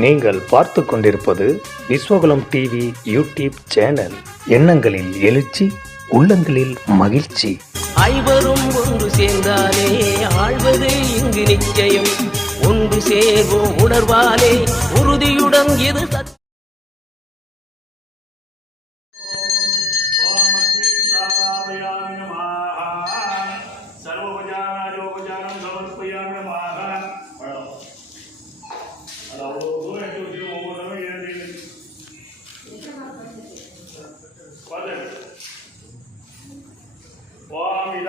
நீங்கள் பார்த்து கொண்டிருப்பது விஸ்வகுலம் டிவி யூடியூப் சேனல். எண்ணங்களில் எழுச்சி உள்ளங்களில் மகிழ்ச்சி. ஐவரும் ஒன்று சேர்ந்தாலே ஆழ்வது இங்கு நிச்சயம். ஒன்று சேர்வோம் உணர்வாலே உறுதியுடன் எது சர்வோபஜானாயோபஜானம் சமர்ப்பயாமி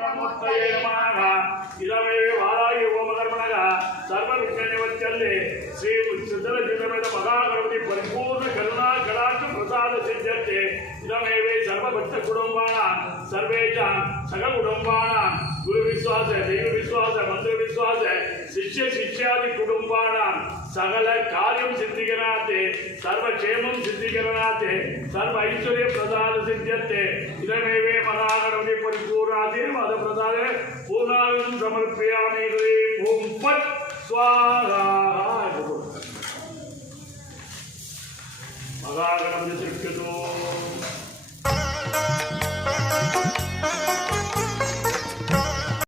బ్రహ్మణే వారాయి హోమకర్మణగ సర్వ విజ్ఞానవచ్చల్లి శ్రీ సుందర జిల్లమైన మహాగణపతి పరిపూర్ణ కరుణా కళాక్ష ప్రసాద సిద్ధ్యతే ఇదమేవే సర్వభక్త కుటుంబాన సర్వేషాం సగ కుటుంబాన గురు విశ్వాస దైవ విశ్వాస మంత్ర విశ్వాస శిష్య శిష్యాది కుటుంబాన. సకల కార్యం సిద్ధిగణాతే సర్వక్షేమం సిద్ధిగణాతే సర్వ ఐశ్వర్య ప్రసాద సిద్ధ్యతే ఇదమేవే మన பூர்ணாவிதம் சமர்ப்பியாமேகளே ஓம் பட் சுவாகா மகாகணம் திருக்கதோ